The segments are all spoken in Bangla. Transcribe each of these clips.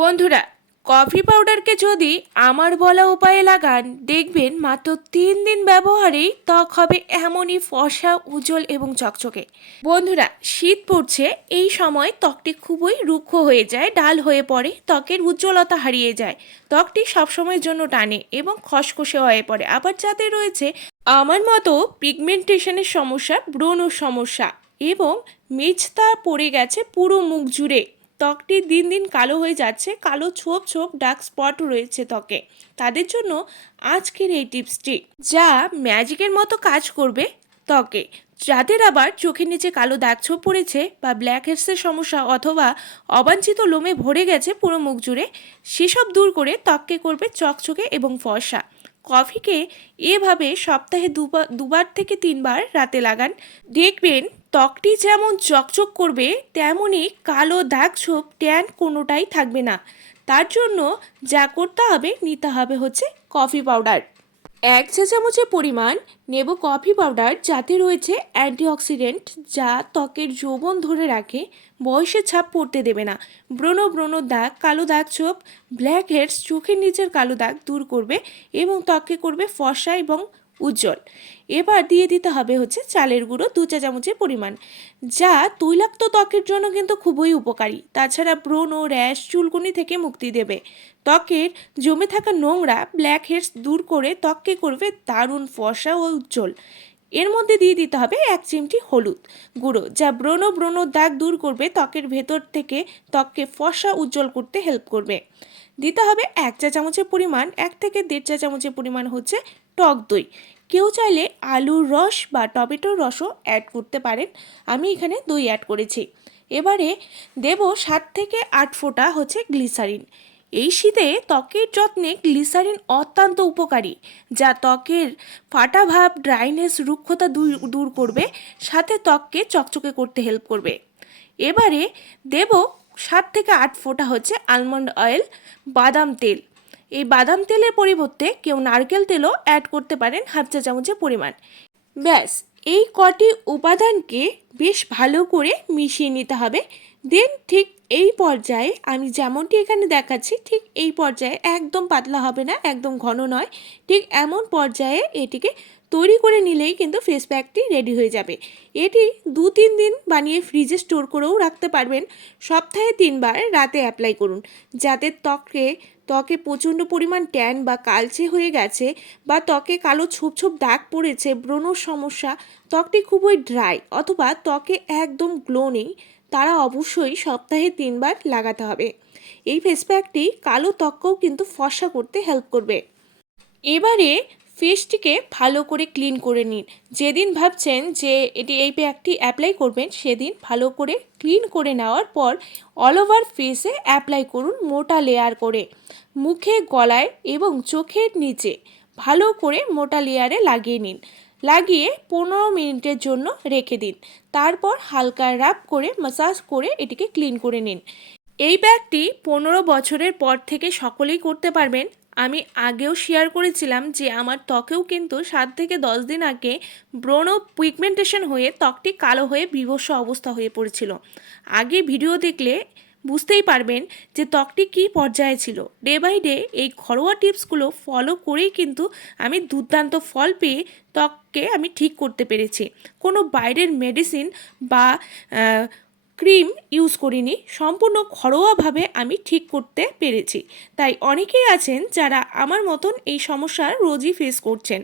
বন্ধুরা, কফি পাউডারকে যদি আমার বলা উপায়ে লাগান, দেখবেন মাত্র তিন দিন ব্যবহারেই ত্বক হবে এমনই ফসা উজ্জ্বল এবং চকচকে। বন্ধুরা, শীত পড়ছে, এই সময় ত্বকটি খুবই রুক্ষ হয়ে যায়, ডাল হয়ে পড়ে, ত্বকের উজ্জ্বলতা হারিয়ে যায়। ত্বকটি সবসময়ের জন্য টানে এবং খসখসে হয়ে পড়ে। আবার যাতে রয়েছে, আমার মতো পিগমেন্টেশনের সমস্যা ব্রণ সমস্যা এবং মেজতা পড়ে গেছে পুরো মুখ জুড়ে। ত্বকটি দিন দিন কালো হয়ে যাচ্ছে, কালো ছোপ ছোপ ডার্ক স্পট রয়েছে ত্বকে। তাদের জন্য আজকের এই টিপসটি যা ম্যাজিকের মতো কাজ করবে ত্বকে। যাদের আবার চোখের নিচে কালো দাগ ছোপ পড়েছে বা ব্ল্যাক হেডসের সমস্যা অথবা অবাঞ্ছিত লোমে ভরে গেছে পুরো মুখ জুড়ে, সেসব দূর করে ত্বককে করবে চকচকে এবং ফর্সা। কফিকে এভাবে সপ্তাহে দুবার দুবার থেকে তিনবার রাতে লাগান। দেখবেন ত্বকটি যেমন চকচক করবে তেমনই কালো দাগ ছোপ ট্যান কোনোটাই থাকবে না। তার জন্য যা করতে হবে, নিতে হবে হচ্ছে কফি পাউডার। এক চা চামচের পরিমাণ নেব কফি পাউডার, যাতে রয়েছে অ্যান্টিঅক্সিডেন্ট যা ত্বকের যৌবন ধরে রাখে, বয়সের ছাপ পড়তে দেবে না। ব্রণ ব্রণ দাগ, কালো দাগ ছোপ, ব্ল্যাক হেডস, চোখের নিচের কালো দাগ দূর করবে এবং ত্বককে করবে ফর্সা এবং উজ্জ্বল। এবার দিয়ে দিতে হবে হচ্ছে চালের গুঁড়ো দু চা চামচের পরিমাণ। যা তৈলাক্ত ত্বকের জন্য কিন্তু খুবই উপকারী। তাছাড়া ব্রণ ও র্যাশ চুলকুনি থেকে মুক্তি দেবে। ত্বকের জমে থাকা নোংরা ব্ল্যাক হেডস দূর করে ত্বককে করবে দারুণ ফর্সা ও উজ্জ্বল। এর মধ্যে দিয়ে দিতে হবে এক চিমটি হলুদ গুঁড়ো, যা ব্রণ ব্রণ দাগ দূর করবে ত্বকের ভেতর থেকে ত্বককে ফর্সা উজ্জ্বল করতে হেল্প করবে। দিতে হবে এক চা চামচের পরিমাণ, এক থেকে দেড় চা চামচের পরিমাণ হচ্ছে টক দই। কেউ চাইলে আলুর রস বা টমেটোর রসও অ্যাড করতে পারেন। আমি এখানে দই অ্যাড করেছি। এবারে দেব সাত থেকে আট ফোঁটা হচ্ছে গ্লিসারিন এই শীতে ত্বকের যত্নে গ্লিসারিন অত্যন্ত উপকারী, যা ত্বকের ফাটা ভাব ড্রাইনেস রুক্ষতা দূর করবে, সাথে ত্বককে চকচকে করতে হেল্প করবে। এবারে দেব সাত থেকে আট ফোঁটা হচ্ছে আলমন্ড অয়েল বাদাম তেল। এই বাদাম তেলের পরিবর্তে কেউ নারকেল তেলও অ্যাড করতে পারেন হাফ চা চামচের পরিমাণ। ব্যাস, এই কটি উপাদানকে বেশ ভালো করে মিশিয়ে নিতে হবে। দেন ঠিক এই পর্যায়ে আমি যেমনটি এখানে দেখাচ্ছি, ঠিক এই পর্যায়ে একদম পাতলা হবে না, একদম ঘন নয়। ঠিক এমন পর্যায়ে এটিকে তৈরি করে নিলেই কিন্তু ফেস প্যাকটি রেডি হয়ে যাবে। এটি দু তিন দিন বানিয়ে ফ্রিজে স্টোর করেও রাখতে পারবেন। সপ্তাহে তিনবার রাতে অ্যাপ্লাই করুন। যাতে ত্বকে ত্বকে প্রচণ্ড পরিমাণ ট্যান বা কালচে হয়ে গেছে বা ত্বকে কালো ছোপ ছোপ দাগ পড়েছে ব্রণর সমস্যা, ত্বকটি খুবই ড্রাই অথবা ত্বকে একদম গ্লো নেই, তারা অবশ্যই সপ্তাহে তিনবার লাগাতে হবে। এই ফেস প্যাকটি কালো ত্বককেও কিন্তু ফর্সা করতে হেল্প করবে। এবারে ফেসটিকে ভালো করে ক্লিন করে নিন। যেদিন ভাবছেন যে এটি এই প্যাকটি অ্যাপ্লাই করবেন, সেদিন ভালো করে ক্লিন করে নেওয়ার পর অল ওভার ফেসে অ্যাপ্লাই করুন মোটা লেয়ার করে। মুখে, গলায় এবং চোখের নিচে ভালো করে মোটা লেয়ারে লাগিয়ে নিন। লাগিয়ে পনেরো মিনিটের জন্য রেখে দিন। তারপর হালকা র্যাপ করে মাসাজ করে এটিকে ক্লিন করে নিন। এই ব্যাগটি পনেরো বছরের পর থেকে সকলেই করতে পারবেন। আমি আগেও শেয়ার করেছিলাম যে আমার ত্বকেও কিন্তু সাত থেকে দশ দিন আগে ব্রণ পিগমেন্টেশন হয়ে ত্বকটি কালো হয়ে বিভৎস অবস্থা হয়ে পড়েছিল। আগে ভিডিও দেখলে বুঝতেই পারবেন যে ত্বকটি কী পর্যায়ে ছিল। ডে বাই ডে এই ঘরোয়া টিপসগুলো ফলো করেই কিন্তু আমি দুর্দান্ত ফল পেয়ে ত্বককে আমি ঠিক করতে পেরেছি। কোনো বাইরের মেডিসিন বা ক্রিম ইউজ করিনি, সম্পূর্ণ ঘরোয়াভাবে আমি ঠিক করতে পেরেছি। তাই অনেকেই আছেন যারা আমার মতন এই সমস্যার রোজই ফেস করছেন।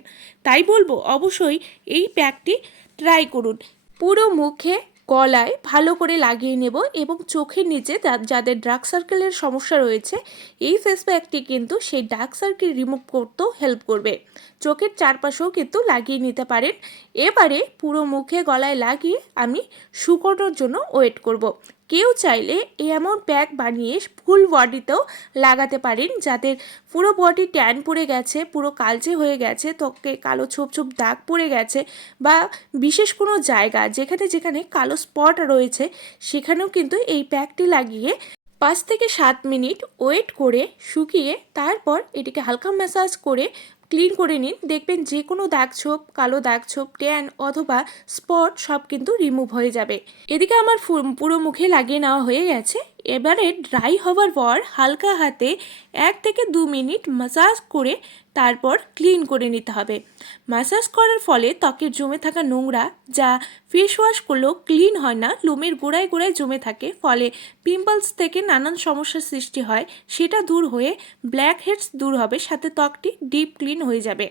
তাই বলব অবশ্যই এই প্যাকটি ট্রাই করুন। পুরো মুখে গলায় ভালো করে লাগিয়ে নেব এবং চোখের নিচে যাদের ডার্ক সার্কেলের সমস্যা রয়েছে, এই ফেস প্যাকটি কিন্তু সেই ডার্ক সার্কেল রিমুভ করতেও হেল্প করবে চোখের চারপাশেও কিন্তু লাগিয়ে নিতে পারেন এবারে পুরো মুখে গলায় লাগিয়ে আমি শুকোনোর জন্য ওয়েট করব। কেউ চাইলে এমন প্যাক বানিয়ে ফুল বডিতেও লাগাতে পারেন যাদের পুরো বডি ট্যান পড়ে গেছে, পুরো কালচে হয়ে গেছে ত্বকে কালো ছোপ ছোপ দাগ পড়ে গেছে বা বিশেষ কোনো জায়গা যেখানে যেখানে কালো স্পট রয়েছে, সেখানেও কিন্তু এই প্যাকটি লাগিয়ে পাঁচ থেকে সাত মিনিট ওয়েট করে শুকিয়ে তারপর এটিকে হালকা ম্যাসাজ করে ক্লিন করে নিন। দেখবেন যে কোনো দাগ ছোপ, কালো দাগ ছোপ ট্যান অথবা স্পট সব কিন্তু রিমুভ হয়ে যাবে। এদিকে আমার পুরো মুখে লাগিয়ে নেওয়া হয়ে গেছে। এবারে ড্রাই হওয়ার পর হালকা হাতে এক থেকে দু মিনিট মাসাজ করে তারপর ক্লিন করে নিতে হবে। মাসাজ করার ফলে ত্বকের জমে থাকা নোংরা যা ফেস ওয়াশ করলেও ক্লিন হয় না, লোমের গোড়ায় গোড়ায় জমে থাকে, ফলে পিম্পলস থেকে নানান সমস্যার সৃষ্টি হয়, সেটা দূর হয়ে ব্ল্যাক হেডস দূর হবে, সাথে ত্বকটি ডিপ ক্লিন হয়ে যাবে।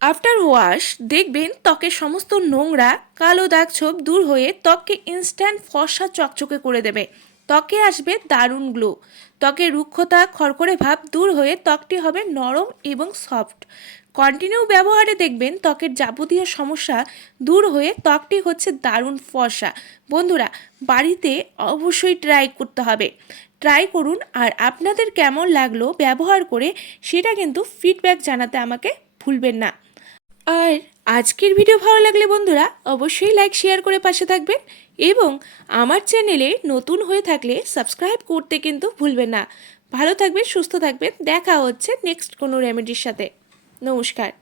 আফটার ওয়াশ দেখবেন ত্বকের সমস্ত নোংরা, কালো দাগ ছোপ দূর হয়ে ত্বককে ইনস্ট্যান্ট ফর্সা চকচকে করে দেবে। ত্বকে আসবে দারুণ গ্লো। ত্বকে রুক্ষতা, খড়খড়ে ভাব দূর হয়ে ত্বকটি হবে নরম এবং সফট। কন্টিনিউ ব্যবহারে দেখবেন ত্বকের যাবতীয় সমস্যা দূর হয়ে ত্বকটি হচ্ছে দারুণ ফর্সা। বন্ধুরা, বাড়িতে অবশ্যই ট্রাই করতে হবে। ট্রাই করুন আর আপনাদের কেমন লাগল ব্যবহার করে সেটা কিন্তু ফিডব্যাক জানাতে আমাকে ভুলবেন না। আর আজকের ভিডিও ভালো লাগলে বন্ধুরা, অবশ্যই লাইক শেয়ার করে পাশে থাকবেন। এবং আমার চ্যানেলে নতুন হয়ে থাকলে সাবস্ক্রাইব করতে কিন্তু ভুলবেন না। ভালো থাকবেন, সুস্থ থাকবেন। দেখা হচ্ছে নেক্সট কোনো রেমেডির সাথে। নমস্কার।